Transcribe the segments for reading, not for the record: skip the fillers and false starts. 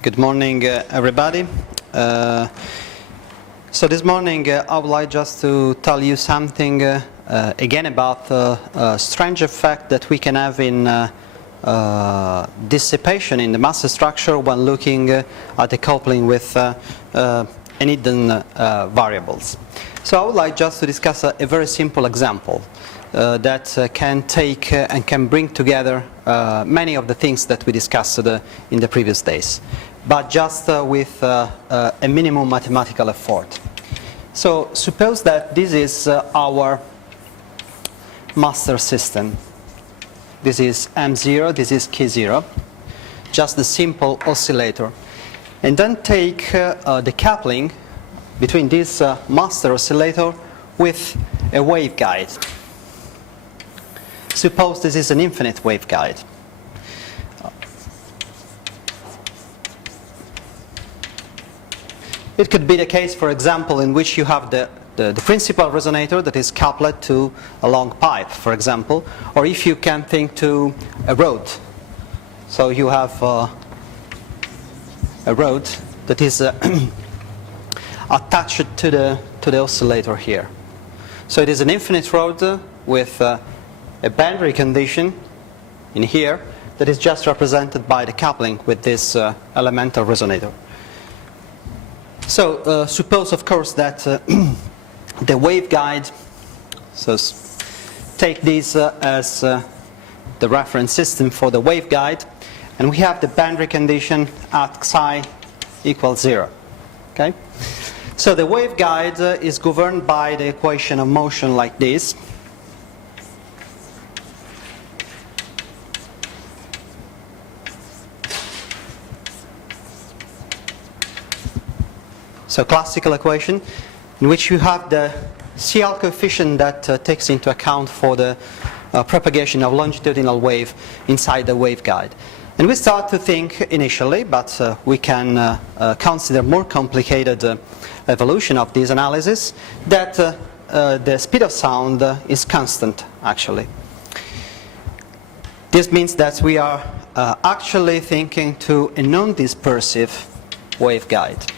Good morning, everybody. So this morning I would like just to tell you something again about the strange effect that we can have in dissipation in the mass structure when looking at the coupling with hidden variables. So I would like just to discuss a very simple example that can take and can bring together many of the things that we discussed in the previous days, but just with a minimum mathematical effort. So suppose that this is our master system. This is M0, this is K0, just the simple oscillator. And then take the coupling between this master oscillator with a waveguide. Suppose this is an infinite waveguide. It could be the case, for example, in which you have the principal resonator that is coupled to a long pipe, for example, or if you can think to a rod. So you have a rod that is attached to the oscillator here. So it is an infinite rod with a boundary condition in here that is just represented by the coupling with this elemental resonator. So suppose, of course, that the waveguide, so take this as the reference system for the waveguide, and we have the boundary condition at psi equals 0. Okay? So the waveguide is governed by the equation of motion like this. So classical equation in which you have the CL coefficient that takes into account for the propagation of longitudinal wave inside the waveguide. And we start to think initially, but we can consider more complicated evolution of this analysis, that the speed of sound is constant, actually. This means that we are actually thinking to a non-dispersive waveguide.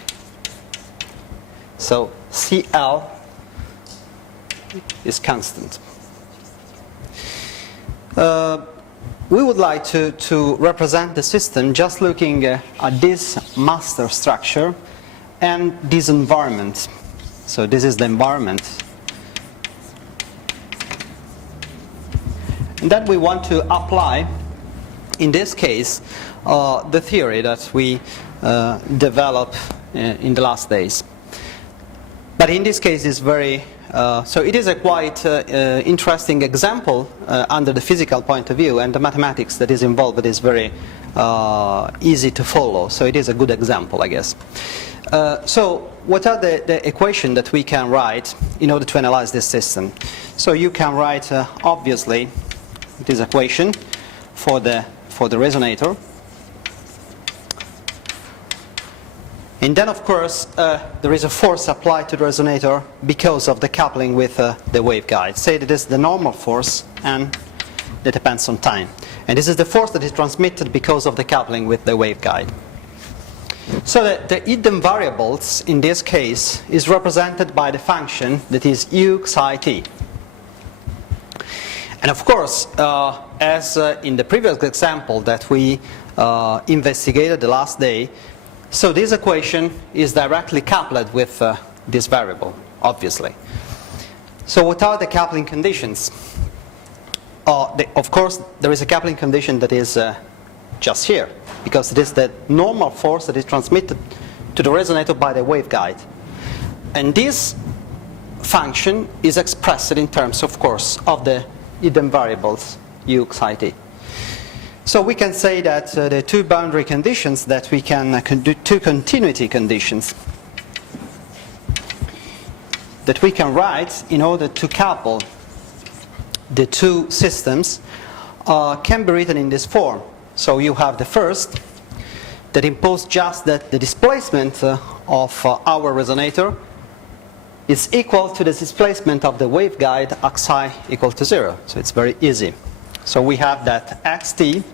So CL is constant. We would like to represent the system just looking at this master structure and this environment. So this is the environment. And then we want to apply, in this case, the theory that we developed in the last days. But in this case, it's very so it is a quite interesting example under the physical point of view, and the mathematics that is involved is very easy to follow. So it is a good example, I guess. So what are the equations that we can write in order to analyze this system? So you can write obviously this equation for the resonator. And then, of course, there is a force applied to the resonator because of the coupling with the waveguide. Say that is the normal force, and that depends on time. And this is the force that is transmitted because of the coupling with the waveguide. So the hidden variables, in this case, is represented by the function that is u psi t. And of course, as in the previous example that we investigated the last day, so this equation is directly coupled with this variable, obviously. So what are the coupling conditions? Of course, there is a coupling condition that is just here, because it is the normal force that is transmitted to the resonator by the waveguide. And this function is expressed in terms, of course, of the hidden variables u psi t. So we can say that the two boundary conditions that we can do, two continuity conditions that we can write in order to couple the two systems can be written in this form. So you have the first that imposes just that the displacement of our resonator is equal to the displacement of the waveguide at psi equal to 0. So it's very easy. So we have that xt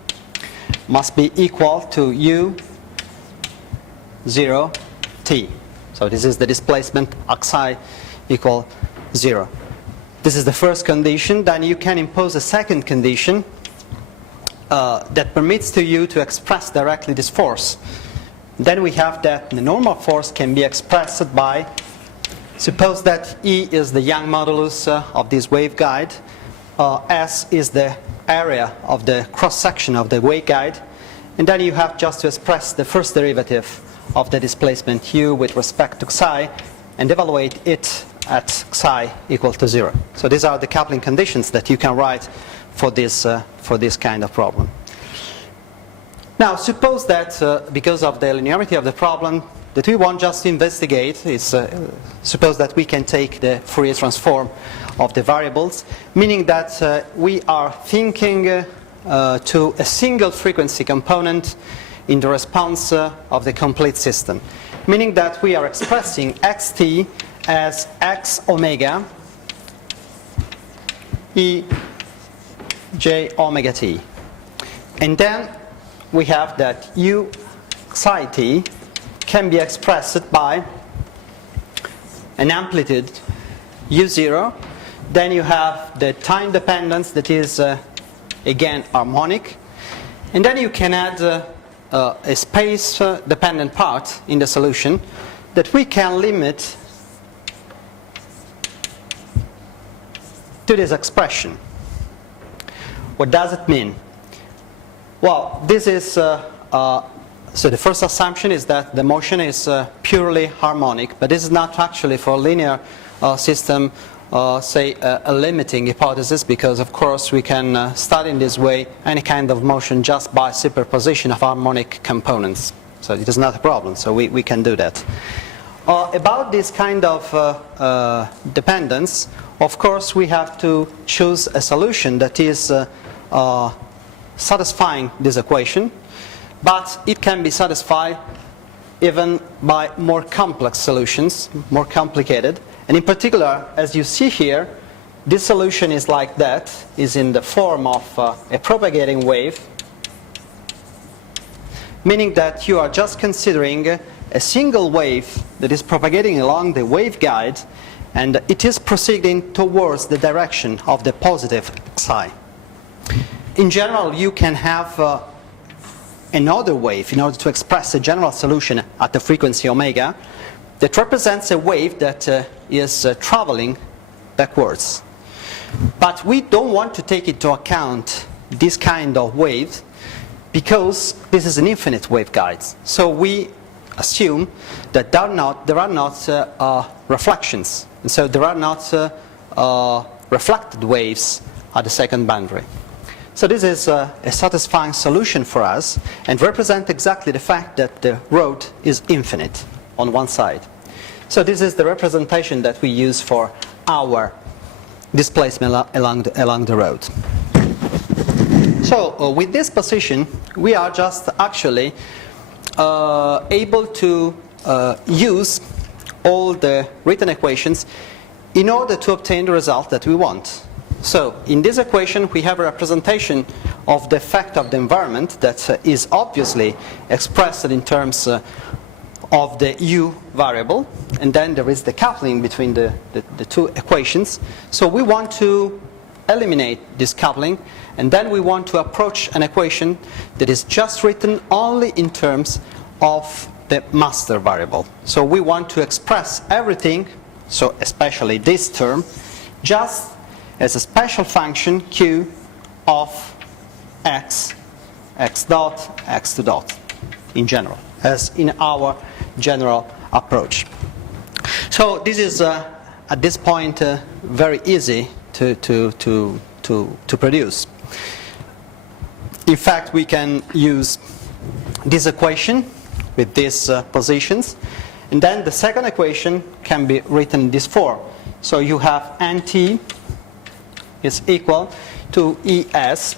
must be equal to u 0, t. So this is the displacement xi equal 0. This is the first condition. Then you can impose a second condition that permits to you to express directly this force. Then we have that the normal force can be expressed by, suppose that E is the Young modulus of this waveguide, S is the area of the cross-section of the waveguide, and then you have just to express the first derivative of the displacement u with respect to psi and evaluate it at psi equal to 0. So these are the coupling conditions that you can write for this kind of problem. Now suppose that because of the linearity of the problem that we want just to investigate is suppose that we can take the Fourier transform of the variables, meaning that we are thinking to a single frequency component in the response of the complete system, meaning that we are expressing xt as x omega e j omega t. And then we have that u psi t can be expressed by an amplitude u0. Then you have the time dependence that is again harmonic. And then you can add a space dependent part in the solution that we can limit to this expression. What does it mean? Well, this is so the first assumption is that the motion is purely harmonic, but this is not actually for a linear system say a limiting hypothesis, because of course we can study in this way any kind of motion just by superposition of harmonic components. So it is not a problem, so we can do that. About this kind of dependence, of course we have to choose a solution that is satisfying this equation, but it can be satisfied even by more complex solutions, more complicated. And in particular, as you see here, this solution is like that, is in the form of a propagating wave, meaning that you are just considering a single wave that is propagating along the waveguide, and it is proceeding towards the direction of the positive psi. In general, you can have another wave in order to express a general solution at the frequency omega that represents a wave that is traveling backwards. But we don't want to take into account this kind of wave because this is an infinite waveguide. So we assume that there are not reflections, and so there are not reflected waves at the second boundary. So this is a satisfying solution for us and represents exactly the fact that the road is infinite on one side. So this is the representation that we use for our displacement along the road. So with this position, we are just actually able to use all the written equations in order to obtain the result that we want. So in this equation, we have a representation of the effect of the environment that is obviously expressed in terms of the u variable, and then there is the coupling between the two equations. So we want to eliminate this coupling, and then we want to approach an equation that is just written only in terms of the master variable. So we want to express everything, so especially this term, just as a special function q of x, x dot, x2 dot, in general, as in our general approach. So this is at this point very easy to produce. In fact, we can use this equation with these positions, and then the second equation can be written in this form. So you have nt is equal to es.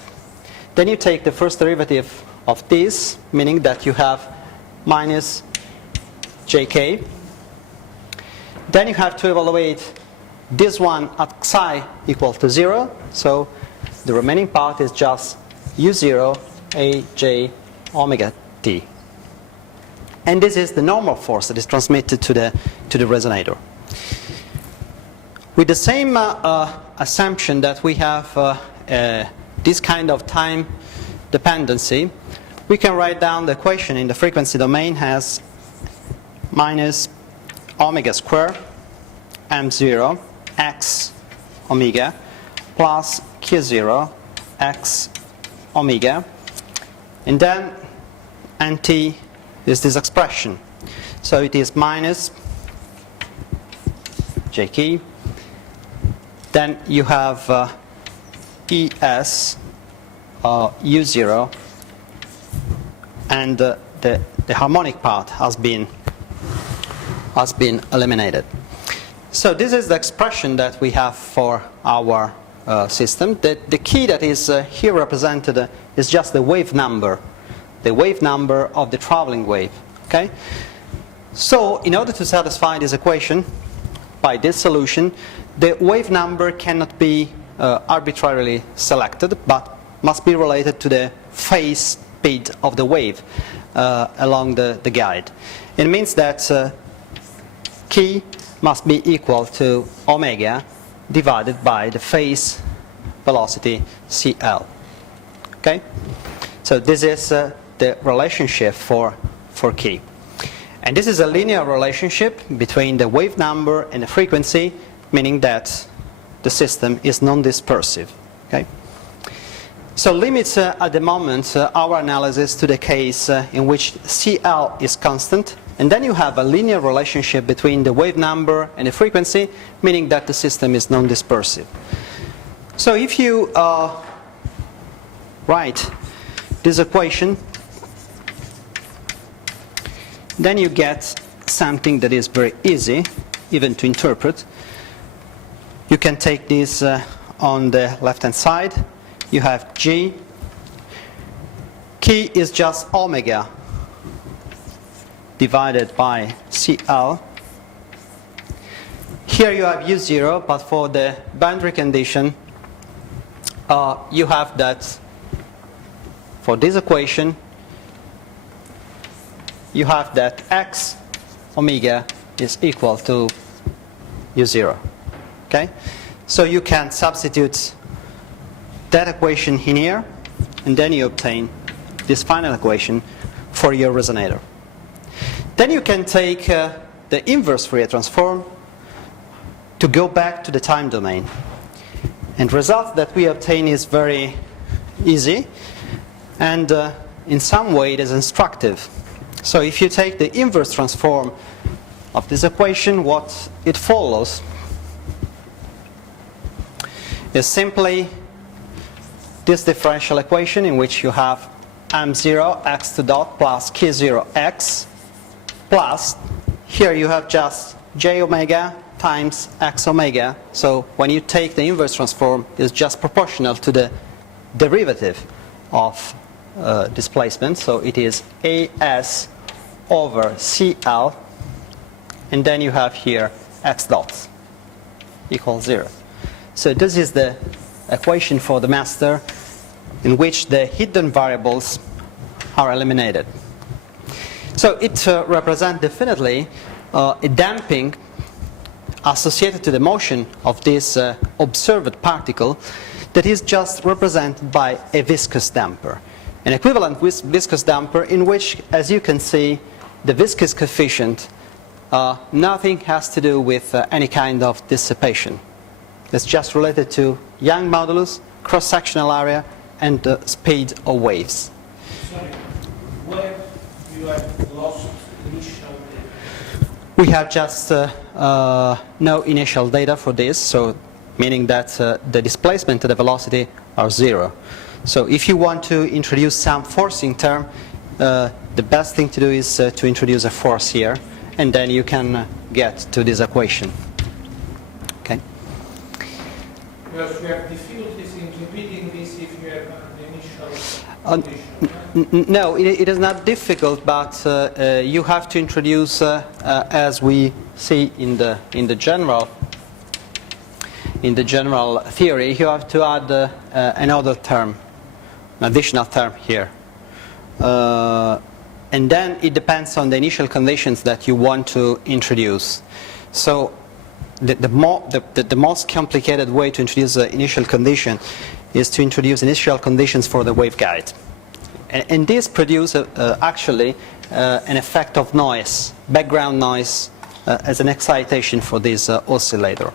Then you take the first derivative of this, meaning that you have minus jk. Then you have to evaluate this one at psi equal to 0. So the remaining part is just u0 aj omega t. And this is the normal force that is transmitted to the resonator. With the same assumption that we have this kind of time dependency, we can write down the equation in the frequency domain as minus omega square m0 x omega plus q0 x omega, and then nt is this expression. So it is minus j key, then you have es u0, and the harmonic part has been eliminated. So this is the expression that we have for our system. The key that is here represented is just the wave number of the traveling wave. Okay? So in order to satisfy this equation by this solution, the wave number cannot be arbitrarily selected, but must be related to the phase speed of the wave along the guide. It means that key must be equal to omega divided by the phase velocity CL. Okay? So this is the relationship for key. And this is a linear relationship between the wave number and the frequency, meaning that the system is non-dispersive. Okay? So limits at the moment our analysis to the case in which CL is constant, and then you have a linear relationship between the wave number and the frequency, meaning that the system is non-dispersive. So if you write this equation, then you get something that is very easy even to interpret. You can take this on the left-hand side. You have G. Key is just omega divided by CL. Here you have U0, but for the boundary condition, you have that for this equation, you have that x omega is equal to U0. Okay? So you can substitute that equation in here, and then you obtain this final equation for your resonator. Then you can take the inverse Fourier transform to go back to the time domain. And the result that we obtain is very easy, and in some way it is instructive. So if you take the inverse transform of this equation, what it follows is simply this differential equation in which you have m0 x2 dot plus k0 x plus, here you have just j omega times x omega. So when you take the inverse transform, it's just proportional to the derivative of displacement. So it is as over cl, and then you have here x dots equals 0. So this is the equation for the master in which the hidden variables are eliminated. So it represents definitely a damping associated to the motion of this observed particle that is just represented by a viscous damper. An equivalent viscous damper in which, as you can see, the viscous coefficient nothing has to do with any kind of dissipation. It's just related to Young modulus, cross-sectional area, and the speed of waves. Sorry, where you have lost initial data? We have just no initial data for this, so meaning that the displacement and the velocity are 0. So if you want to introduce some forcing term, the best thing to do is to introduce a force here, and then you can get to this equation. Okay? Because you have difficulties in repeating this if you have the initial condition. No, it is not difficult, but you have to introduce, as we see in the general theory, you have to add another term, an additional term here. and then it depends on the initial conditions that you want to introduce. So the most complicated way to introduce the initial condition is to introduce initial conditions for the waveguide. And this produces actually an effect of noise, background noise, as an excitation for this oscillator.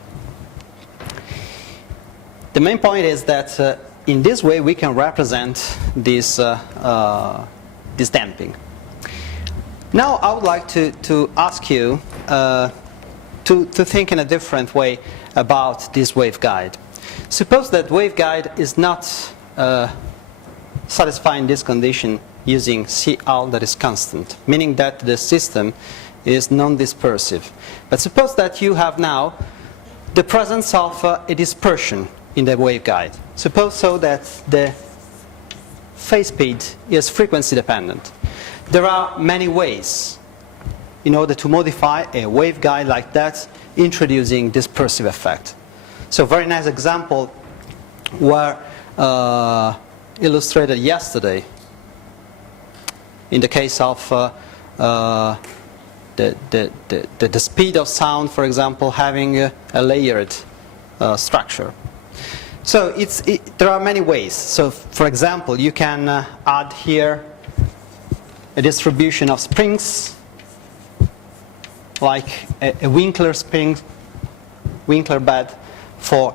The main point is that in this way we can represent this damping. Now I would like to ask you to think in a different way about this waveguide. Suppose that waveguide is not satisfying this condition using CL that is constant, meaning that the system is non-dispersive. But suppose that you have now the presence of a dispersion in the waveguide. Suppose so that the phase speed is frequency dependent. There are many ways in order to modify a waveguide like that, introducing dispersive effect. So very nice example were illustrated yesterday in the case of the speed of sound, for example, having a layered structure. So there are many ways. So for example, you can add here a distribution of springs, like a Winkler spring, Winkler bed for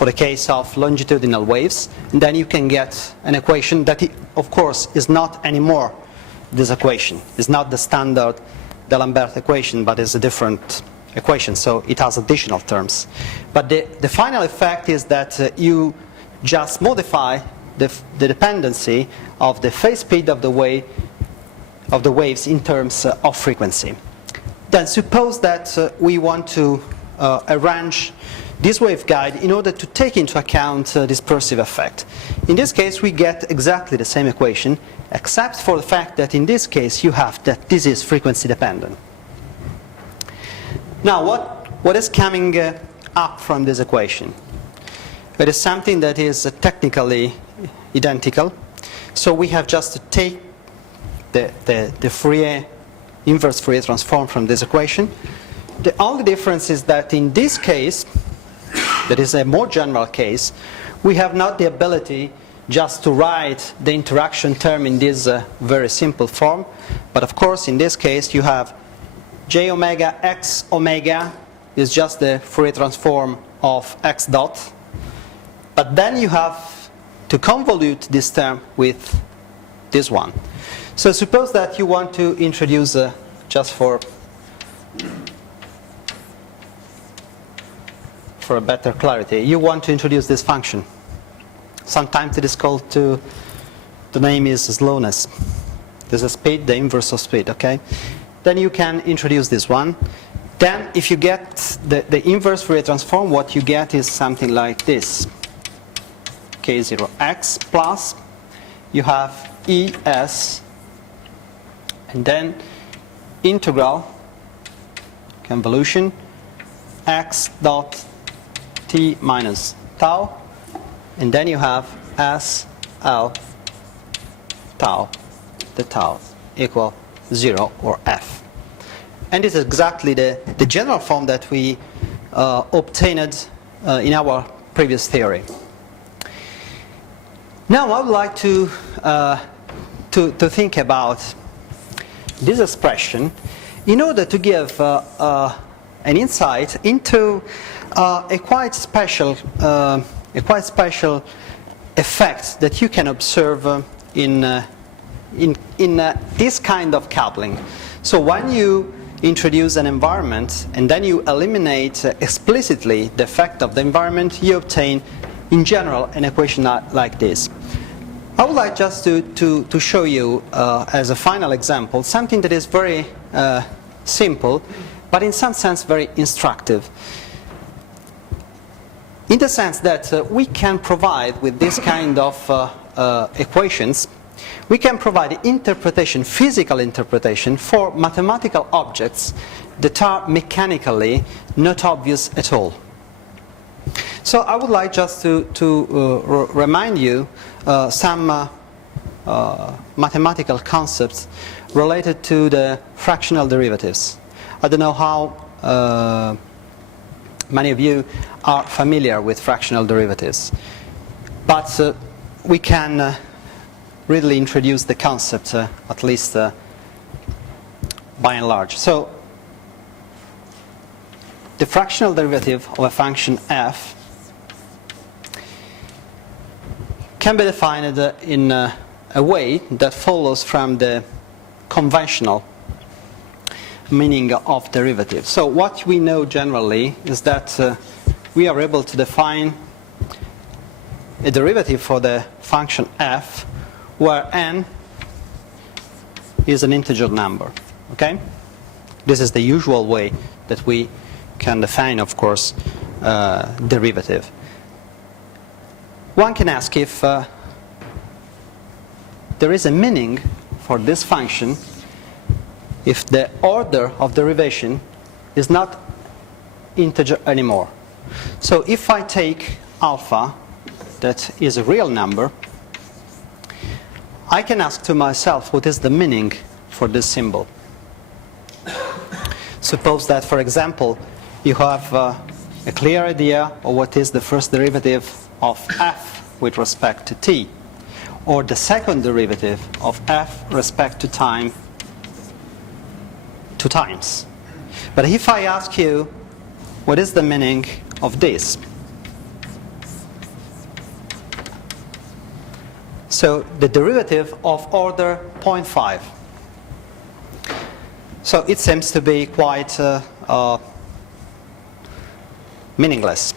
the case of longitudinal waves, and then you can get an equation that, of course, is not anymore this equation. It's not the standard D'Alembert equation, but it's a different equation, so it has additional terms. But the final effect is that you just modify the dependency of the phase speed of the waves in terms of frequency. Then suppose that we want to arrange this waveguide in order to take into account dispersive effect. In this case, we get exactly the same equation, except for the fact that in this case you have that this is frequency dependent. Now, what is coming up from this equation? It is something that is technically identical. So we have just to take the inverse Fourier transform from this equation. The only difference is that in this case, that is a more general case, we have not the ability just to write the interaction term in this very simple form. But of course, in this case, you have j omega x omega is just the Fourier transform of x dot. But then you have to convolute this term with this one. So suppose that you want to introduce, just for a better clarity, you want to introduce this function. Sometimes it is called the name is slowness. There's a speed, the inverse of speed, okay? Then you can introduce this one. Then if you get the inverse Fourier transform, what you get is something like this. K0x plus, you have ES, and then integral convolution x dot t minus tau, and then you have S L tau, the tau equal 0 or F. And this is exactly the general form that we obtained in our previous theory. Now I would like to think about this expression in order to give an insight into a quite special effect that you can observe in this kind of coupling. So when you introduce an environment and then you eliminate explicitly the effect of the environment, you obtain in general an equation like this. I would like just to show you as a final example something that is very simple, but in some sense very instructive. In the sense that we can provide with this kind of equations, we can provide interpretation, physical interpretation for mathematical objects that are mechanically not obvious at all. So I would like just to remind you some mathematical concepts related to the fractional derivatives. I don't know how many of you are familiar with fractional derivatives, but we can really introduce the concept, at least by and large. So the fractional derivative of a function f can be defined in a way that follows from the conventional meaning of derivative. So what we know generally is that we are able to define a derivative for the function f where n is an integer number. Okay? This is the usual way that we can define, of course, derivative. One can ask if there is a meaning for this function if the order of derivation is not integer anymore. So if I take alpha, that is a real number, I can ask to myself what is the meaning for this symbol. Suppose that, for example, you have a clear idea of what is the first derivative of f with respect to t, or the second derivative of f respect to time 2 times. But if I ask you what is the meaning of this, so the derivative of order 0.5. So it seems to be quite meaningless.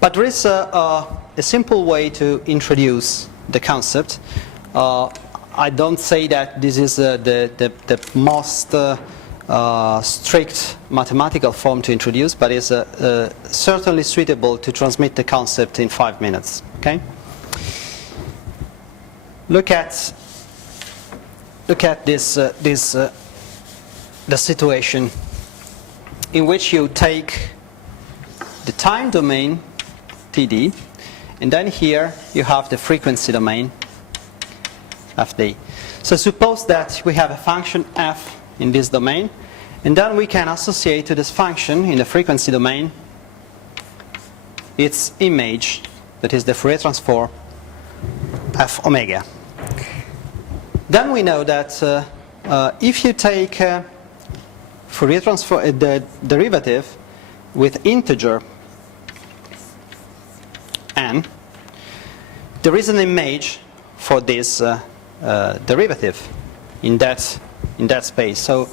But there is a simple way to introduce the concept. I don't say that this is the most strict mathematical form to introduce, but it's certainly suitable to transmit the concept in 5 minutes. Okay? Look at this the situation in which you take the time domain td, and then here you have the frequency domain fd. So suppose that we have a function f in this domain, and then we can associate to this function in the frequency domain its image, that is the Fourier transform f omega. Then we know that if you take Fourier transform the derivative with integer n, there is an image for this derivative in that space. So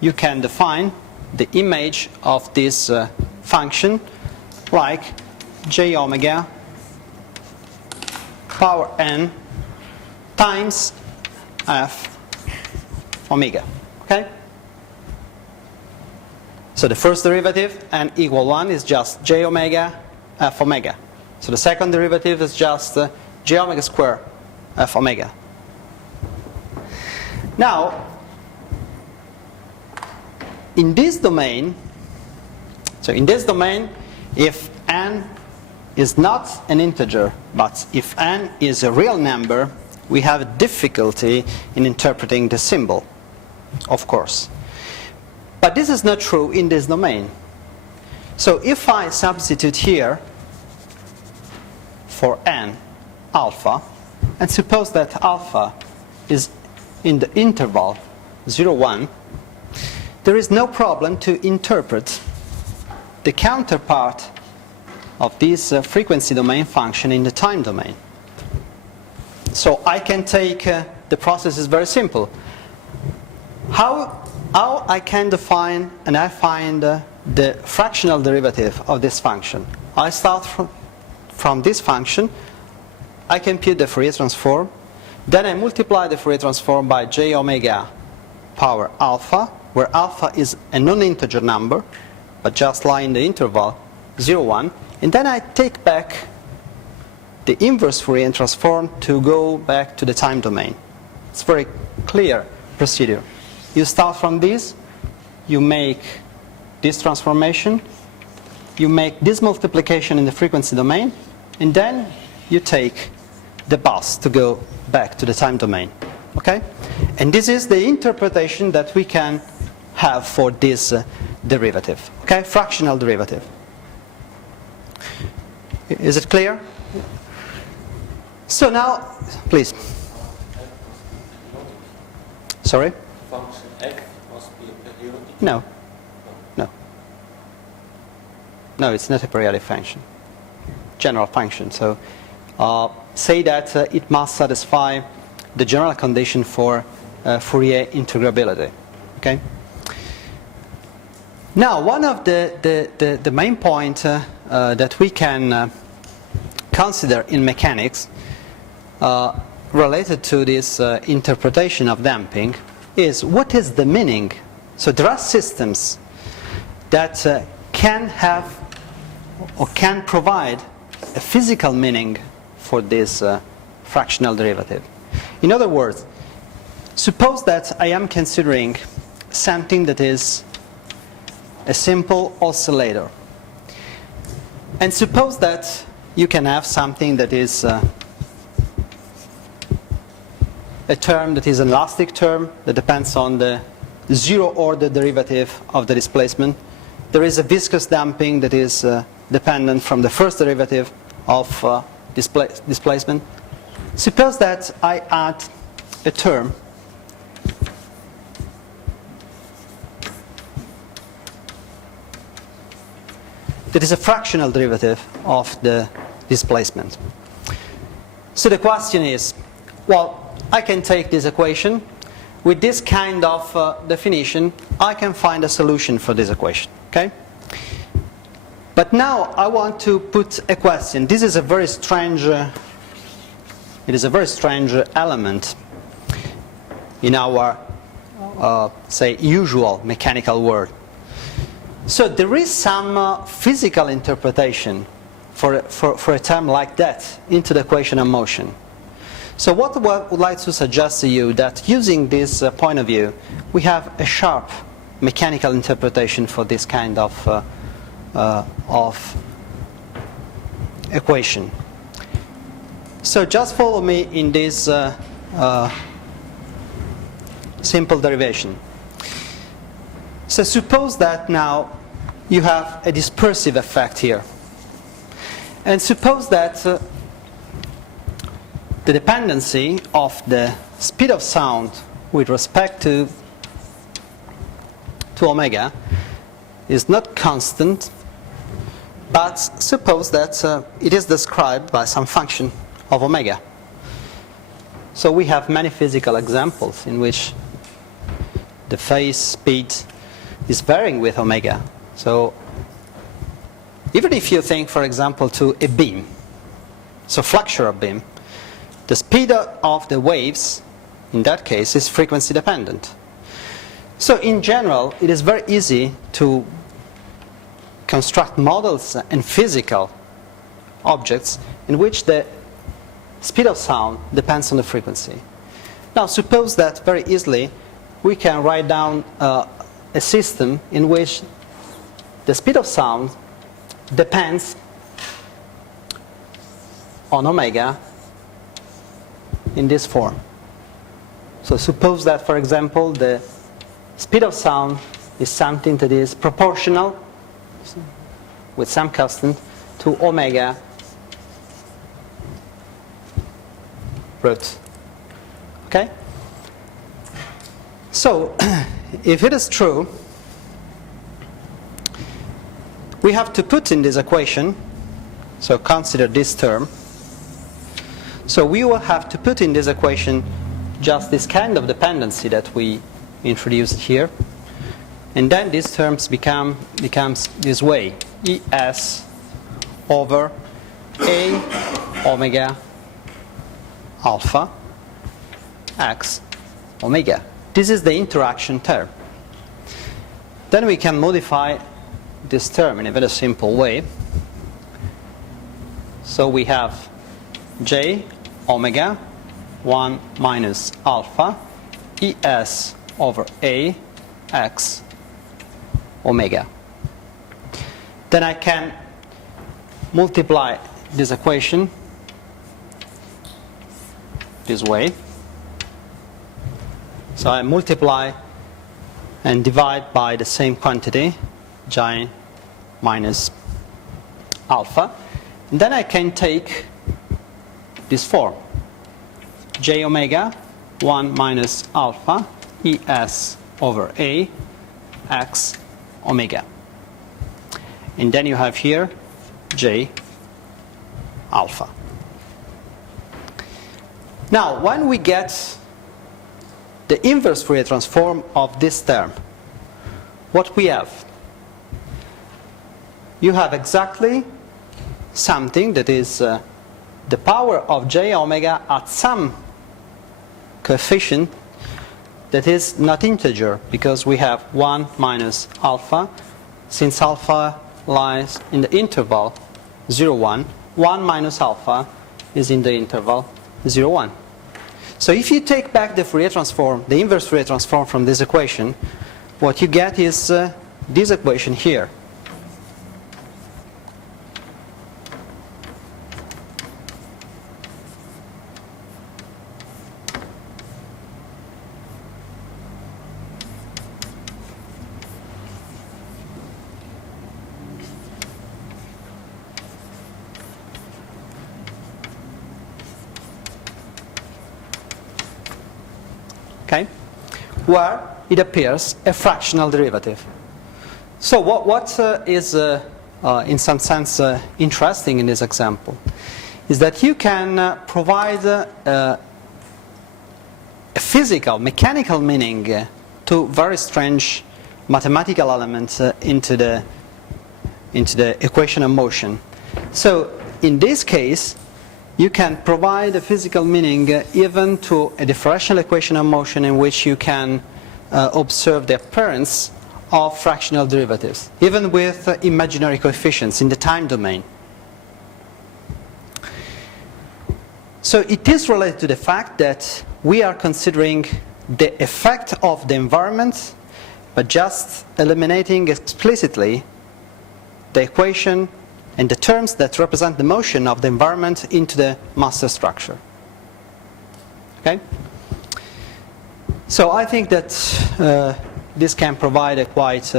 you can define the image of this function like j omega power n times f omega. Okay? So the first derivative, n equal 1, is just j omega f omega. So the second derivative is just j omega square f omega. Now, in this domain, if n is not an integer, but if n is a real number, we have difficulty in interpreting the symbol, of course. But this is not true in this domain. So if I substitute here for n alpha, and suppose that alpha is in the interval 0, 1, there is no problem to interpret the counterpart of this frequency domain function in the time domain. So I can take, the process is very simple. How I can define and I find the fractional derivative of this function? I start from this function, I compute the Fourier transform, then I multiply the Fourier transform by j omega power alpha, where alpha is a non-integer number, but just lie in the interval 0, 1, and then I take back the inverse Fourier transform to go back to the time domain. It's a very clear procedure. You start from this, you make this transformation, you make this multiplication in the frequency domain, and then you take the bus to go back to the time domain. Okay? And this is the interpretation that we can have for this derivative, okay? Fractional derivative. Is it clear? So now, please. Sorry? Function f must be a periodic? No. No. No, it's not a periodic function. General function. So say that it must satisfy the general condition for Fourier integrability. Okay? Now, one of the main points that we can consider in mechanics related to this interpretation of damping is what is the meaning. So there are systems that can have or can provide a physical meaning for this fractional derivative. In other words, suppose that I am considering something that is a simple oscillator. And suppose that you can have something that is a term that is an elastic term that depends on the zero-order derivative of the displacement. There is a viscous damping that is dependent from the first derivative of displacement. Suppose that I add a term that is a fractional derivative of the displacement. So the question is, well, I can take this equation. With this kind of definition, I can find a solution for this equation. Okay? But now I want to put a question. This is a very strange. It is a very strange element in our, say, usual mechanical world. So there is some physical interpretation for a term like that into the equation of motion. So what I would like to suggest to you that using this point of view, we have a sharp mechanical interpretation for this kind of equation. So just follow me in this simple derivation. So suppose that now you have a dispersive effect here. And suppose that the dependency of the speed of sound with respect to omega is not constant, but suppose that it is described by some function of omega. So we have many physical examples in which the phase speed is varying with omega. So even if you think, for example, to a beam, so flexural beam, the speed of the waves in that case is frequency dependent. So in general, it is very easy to construct models and physical objects in which the speed of sound depends on the frequency. Now suppose that very easily we can write down a system in which the speed of sound depends on omega in this form. So suppose that, for example, the speed of sound is something that is proportional with some constant to omega root. Okay? So if it is true, we have to put in this equation, so consider this term. So we will have to put in this equation just this kind of dependency that we introduced here. And then these terms becomes this way, ES over A omega alpha x omega. This is the interaction term. Then we can modify this term in a very simple way. So we have J omega 1 minus alpha ES over A x omega. Then I can multiply this equation this way. So I multiply and divide by the same quantity, j minus alpha. And then I can take this form, j omega 1 minus alpha es over a x omega. And then you have here j alpha. Now, when we get the inverse Fourier transform of this term, what we have? You have exactly something that is the power of j omega at some coefficient that is not integer, because we have 1 minus alpha. Since alpha lies in the interval 0, 1, 1 minus alpha is in the interval 0, 1. So if you take back the Fourier transform, the inverse Fourier transform from this equation, what you get is this equation here. Okay, where it appears a fractional derivative. So what is in some sense interesting in this example is that you can provide a physical, mechanical meaning to very strange mathematical elements into the equation of motion. So in this case, you can provide a physical meaning even to a differential equation of motion in which you can observe the appearance of fractional derivatives, even with imaginary coefficients in the time domain. So it is related to the fact that we are considering the effect of the environment, but just eliminating explicitly the equation and the terms that represent the motion of the environment into the master structure. Okay? So I think that this can provide a quite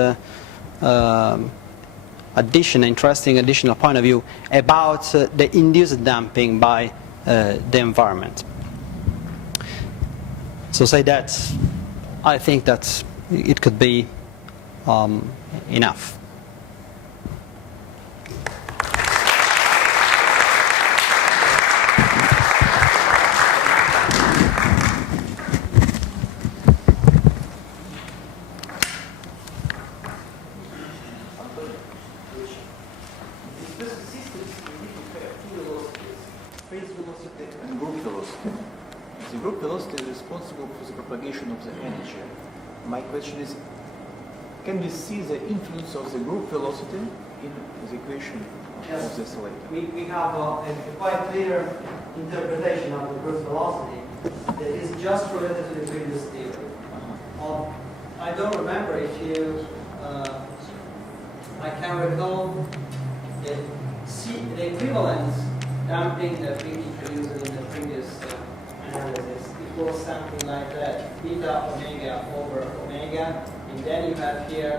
interesting additional point of view about the induced damping by the environment. So say that I think that it could be enough. My question is, can we see the influence of the group velocity in the equation of this later? We have a quite clear interpretation of the group velocity that is just related to the previous theory. I don't remember if you, I can recall the equivalent damping that we introduced in the previous analysis. It was something like that, beta omega over omega, and then you have here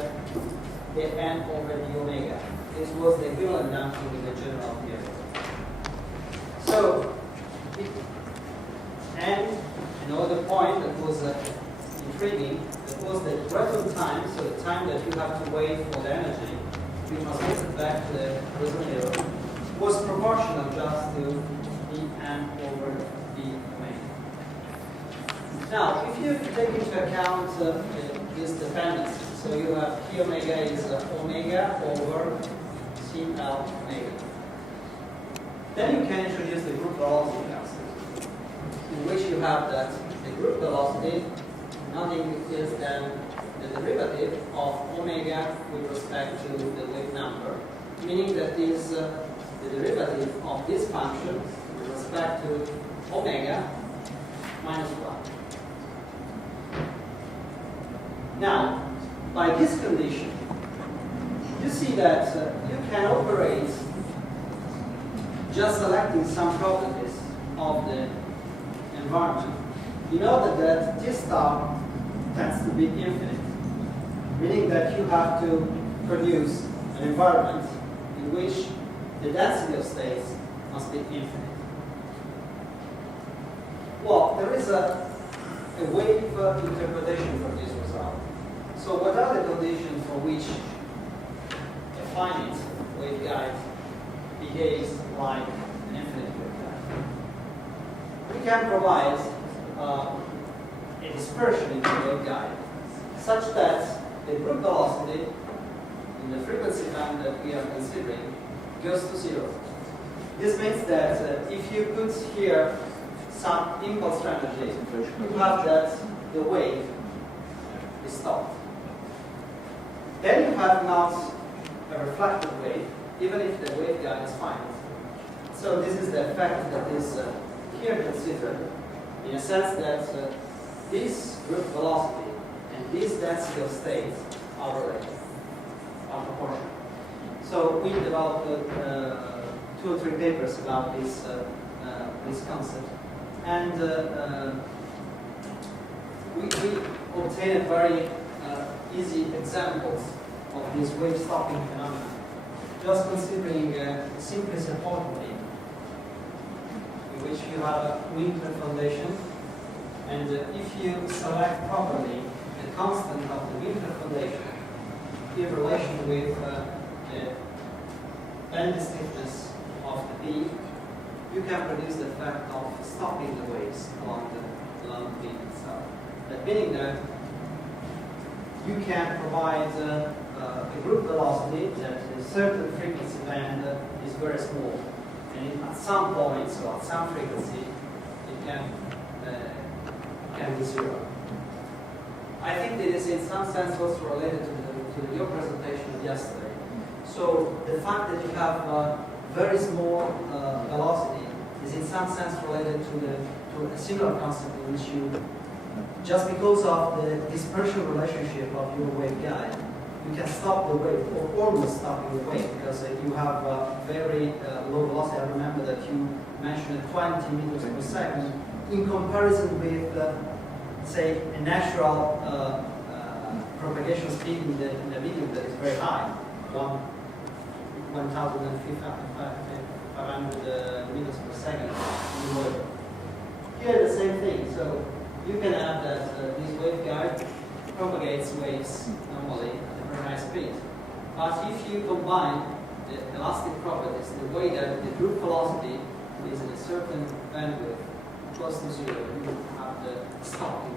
the n over the omega. This was the equivalent damping in the general theory. So, and another point that was intriguing, that was the return time, so the time that you have to wait for the energy to be translated back to the result, was proportional just to dn over d omega. Now, if you take into account this dependency, so you have P omega is omega over CL omega. Then you can introduce the group velocity concept, in which you have that the group velocity, nothing is than the derivative of omega with respect to the wave number, meaning that is the derivative of this function with respect to omega minus 1. Now, by this condition, you see that you can operate just selecting some properties of the environment in order that T star tends to be infinite, meaning that you have to produce an environment in which the density of states must be infinite. Well, there is a wave interpretation for this result. So what are the conditions for which a finite waveguide behaves like an infinite waveguide? We can provide a dispersion in the waveguide such that the group velocity in the frequency band that we are considering goes to 0. This means that if you put here some impulse energy, you have that the wave is stopped. Then you have not a reflected wave, even if the waveguide is finite. So this is the effect that is here considered, in a sense that this group velocity and this density of states are related, are proportional. So we developed 2 or 3 papers about this concept, and we obtained very easy examples of this wave stopping phenomenon, just considering simply hypothetical, in which you have a Winkler foundation, and if you select properly the constant of the Winkler foundation in relation with the band stiffness of the beam, you can produce the effect of stopping the waves along the beam itself. That meaning that you can provide a group velocity that a certain frequency band is very small, and at some point, so at some frequency, it can be 0. I think it is in some sense also related to your presentation of yesterday. So the fact that you have a very small velocity is in some sense related to a similar concept in which you, just because of the dispersion relationship of your waveguide, you can stop the wave, or almost stopping the wave, because you have a very low velocity. I remember that you mentioned 20 meters per second in comparison with, say, a natural propagation speed in the medium that is very high, 1,500 meters per second in the wave. Here the same thing. So you can have that this waveguide propagates waves normally at a very high speed. But if you combine the elastic properties, the way that the group velocity is at a certain bandwidth close to 0, you have the stopping